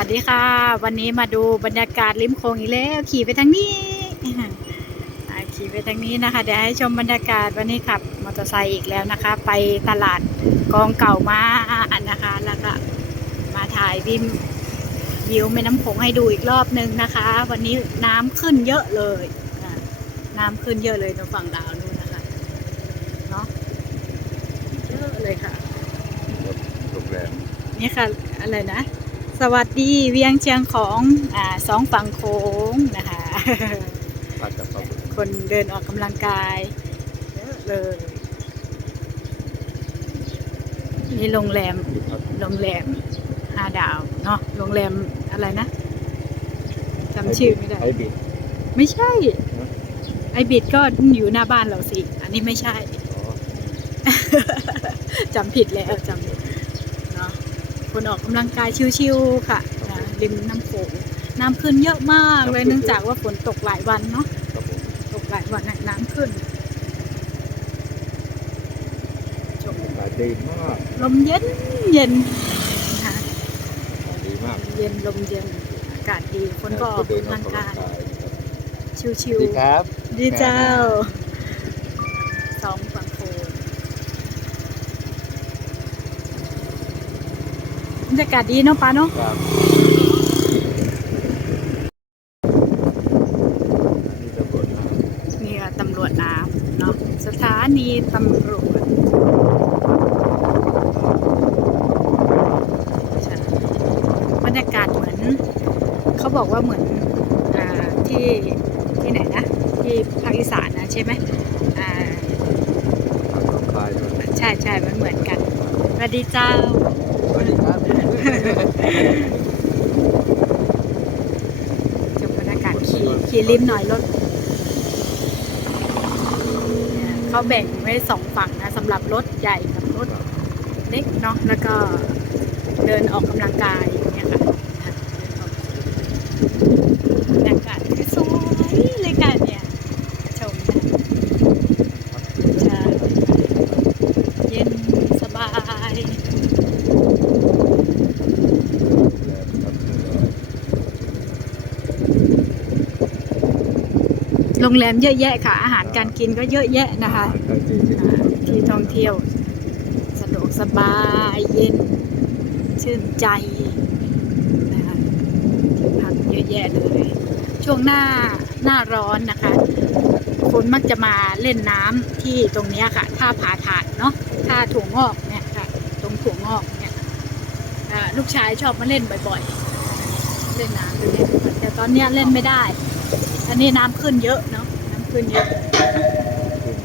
วัสดีค่ะ วันนี้มาดูบรรยากาศริมโขงอีกแล้ว ขี่ไปทางนี้อ่าขี่ไปทางนี้นะคะ เดี๋ยวให้ชมบรรยากาศวันนี้ขับมอเตอร์ไซค์อีกแล้วนะคะ ไปตลาดกองเก่ามาอันนะคะ แล้วก็มาถ่ายวิมวิวแม่น้ำโขงให้ดูอีกรอบนึงนะคะ วันนี้น้ำขึ้นเยอะเลยอ่าน้ำขึ้นเยอะเลยตรงฝั่งดาวนู่นนะคะเนาะเยอะเลยค่ะโรงแรมนี่ค่ะอะไรนะ สวัสดีเวียงเชียงของอ่าสองฝั่งโค้งนะคะพาจากปลาบึกคนเดินออกกำลังกายเยอะเลยนี่โรงแรมที่พักโรงแรมห้าดาวเนาะโรงแรมอะไรนะจำชื่อไม่ได้ ไอบิด ไม่ใช่ฮะไอบิดก็อยู่หน้าบ้านเราสิ อันนี้ไม่ใช่อ๋อจำผิดแล้วจำผิดเนาะ คนออกกำลังกายชิวๆค่ะนะริมน้ำโขงน้ำขึ้นเยอะมากเลยเนื่องจากว่าฝนตกหลายวันเนาะครับผมตกหลายวันน่ะน้ำขึ้นชมอากาศดีมากลมเย็นเย็นนะคะอากาศดีมาก เย็นลมเย็นอากาศดีคนก็ออกเดินกำออลักงกำลักางยกายนะครับชิวดีครับๆดีเจ้า รรยากาศดีเนาะป้าเนาะครับอันนี้ตำรวจน้ำนี่ค่ะตำรวจน้ำเนาะสถานีตำรวจใช่บรรยากาศเหมือน เขาบอกว่าเหมือนอ่าที่ที่ไหนนะ ที่ภาคอีสานนะใช่ไหมอ่าทางลำปายด้วย ใช่ใช่มันเหมือนกันสวัสดีเจ้าสวัสดีครับ จบบรรยากาศขี่ขี่ริมหน่อยรถเขาแบ่งไว้สองฝั่งนะสำหรับรถใหญ่กับรถเล็กเนาะแล้วก็เดินออกกำลังกายอย่างเงี้ยค่ะบรรยากาศคือสวยเลยค่ะเนี่ยชมนะจะเย็นสบาย โรงแรมเยอะแยะค่ะ อาหารการกินก็เยอะแยะนะคะที่ท่องเที่ยว สะดวกสบายเย็น ชื่นใจนะคะที่พักเยอะแยะเลย ช่วงหน้าหน้าร้อนนะคะ คนมักจะมาเล่นน้ำที่ตรงนี้ค่ะท่าผาถาดเนาะท่าถั่วงอกเนี่ยค่ะ ตรงถั่วงอกเนี่ยลูกชายชอบมาเล่นบ่อยๆ เล่นน้ำเล่นแต่ตอนเนี้ยเล่นไม่ได้ อันนี้น้ำขึ้นเยอะเนาะน้ำขึ้นเยอะขึ้น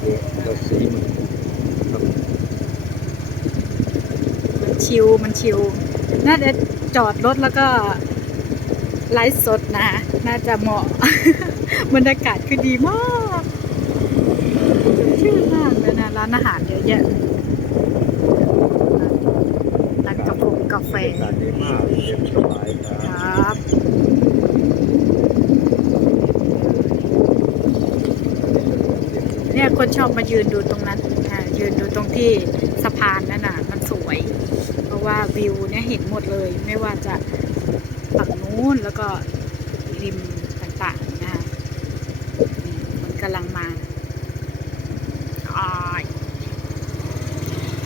เยอะแล้วสีมันครับมันชิลมันชิลน่าจะจอดรถแล้วก็ไลฟ์สดนะ น่าจะเหมาะ บรรยากาศคือดีมากสดชื่นมากเลยนะร้านอาหารเยอะแยะร้านกาแฟกาแฟดีมากเย็นสบายครับ เนี่ยคนชอบมายืนดูตรงนั้นอ่ายืนดูตรงที่สะพานนั่นน่ะ มันสวย เพราะว่าวิวเนี่ยเห็นหมดเลย ไม่ว่าจะฝั่งนู้นแล้วก็ริมต่างๆนะคะมันกำลังมาอ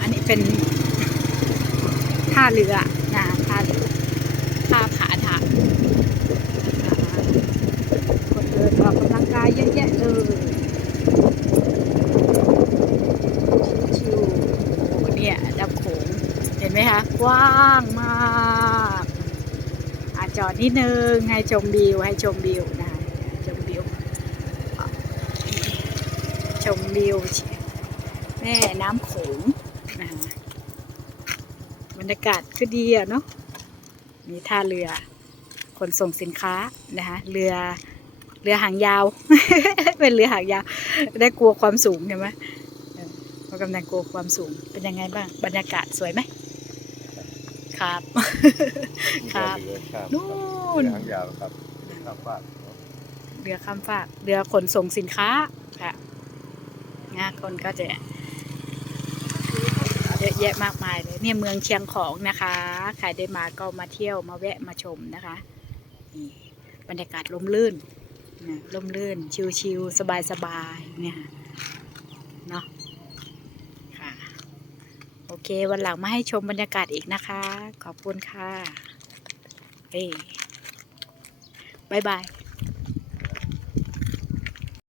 อันนี้เป็นท่าเรือนะท่าเรือท่าผาถางนะคะคนเดินออกกำลังกายเยอะแยะเลย ชิวๆโอ้โหเนี่ยดับโขงเห็น ไหมคะ กว้างมากอาจอดนิดนึง ให้ชมวิวให้ชมวิวนะชมวิว ชมวิว แม่น้ำโขงนะคะบรรยากาศก็ดีอะเนาะมีท่าเรือขนส่งสินค้านะคะเรือเรือหางยาว เป็นเรือหางยาว ได้กลัวความสูงใช่ไหมเรากำลังกลัวความสูงเป็นยังไงบ้าง บรรยากาศสวยไหม ครับ ครับนู่นยาวครับข้ามฟากเรือข้ามฟาก เรือขนส่งสินค้าค่ะงาคนก็จะเยอะแยะมากมายเลยเนี่ยเมืองเชียงของนะคะ ใครได้มาก็มาเที่ยวมาแวะมาชมนะคะนี่บรรยากาศลมลื่นนะลมลื่น ชิวๆสบายๆเนี่ยเนาะ โอเค วันหลังมาให้ชมบรรยากาศอีกนะคะ ขอบคุณค่ะ เฮ้ยบายบาย